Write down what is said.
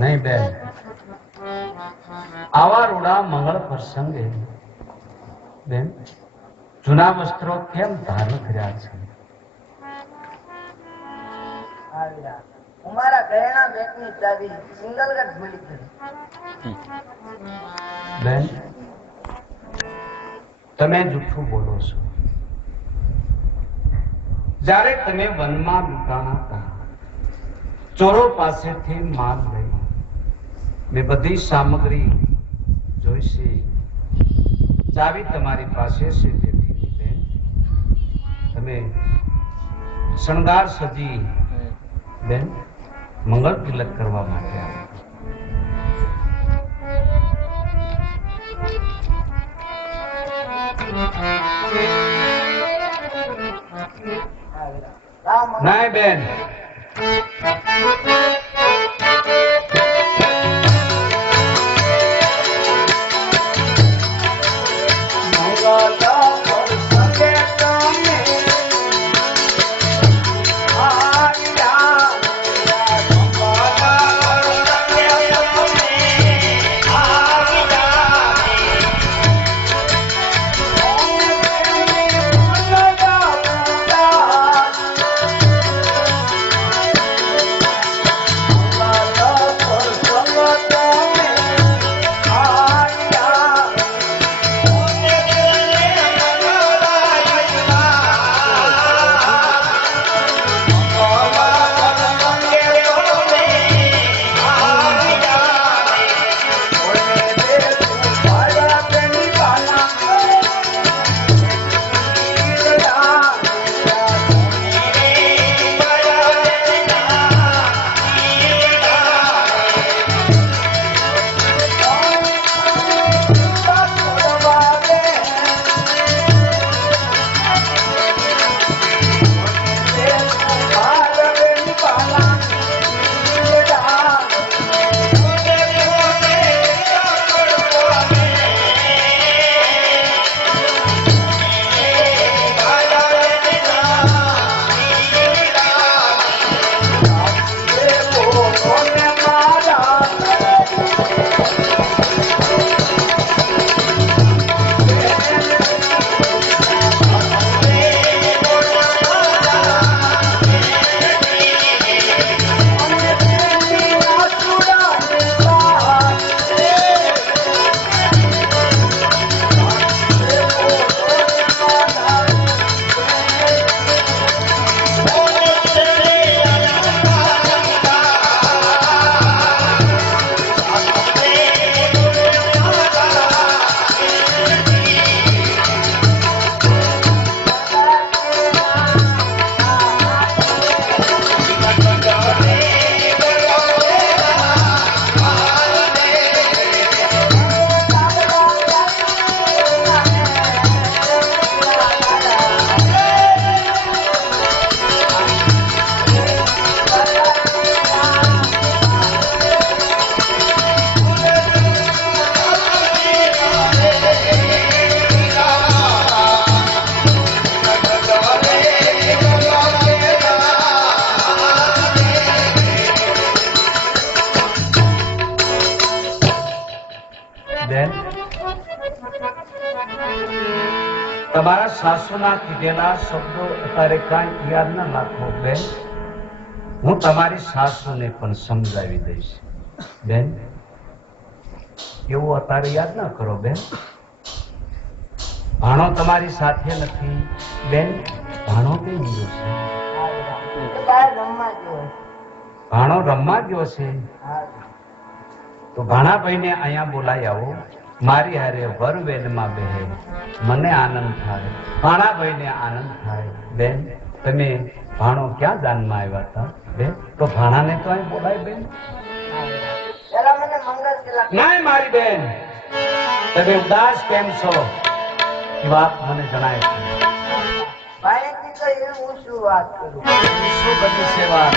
નહીં બેન, આવા રૂડા મંગળ પ્રસંગે બેન જૂના વસ્ત્રો કેમ ધારણ કર્યા છે? અમારા ઘરેણા બેંકની ચાવી સિંગલગઢ ભૂલી ગઈ. બેન તમે જૂઠું બોલો છો. જ્યારે તમે વનમાં લૂંટાણા હતા, ચોરો પાસેથી માલ લઈ મેં બધી સામગ્રી જોઈશે, ચાવી તમારી પાસે છે. તેથી બેન તમે શણગાર સજી બેન મંગળ તિલક કરવા માટે આવ્યા. નહીં બેન, તમારા સાસુના કીધેલા શબ્દો અત્યારે કાંઈ યાદ ન રાખો બેન. હું તમારી સાસુને પણ સમજાવી દઈશ બેન. એવું અત્યારે યાદ ન કરો બેન. ભાણો તમારી સાથે નથી બેન. ભાણો કેમ ગયો છે? ભાણો રમવા ગયો છે. તો ભાણાભાઈને અહીંયા બોલાઈ આવો. મારી હારે વરવેલમાં બેહે, મને આનંદ થાય, ભાણાભાઈને આનંદ થાય. બેન તમે ભાણો ક્યાં દાનમાં આવ્યા હતા બેન? તો ભાણાને તો અહીં બોલાય બેન. નહીં મારી બેન, તમે ઉદાસ કેમ છો એ વાત મને જણાય છે. ભાઈ તો એવું શું વાત કરું? શું બધી છે વાત?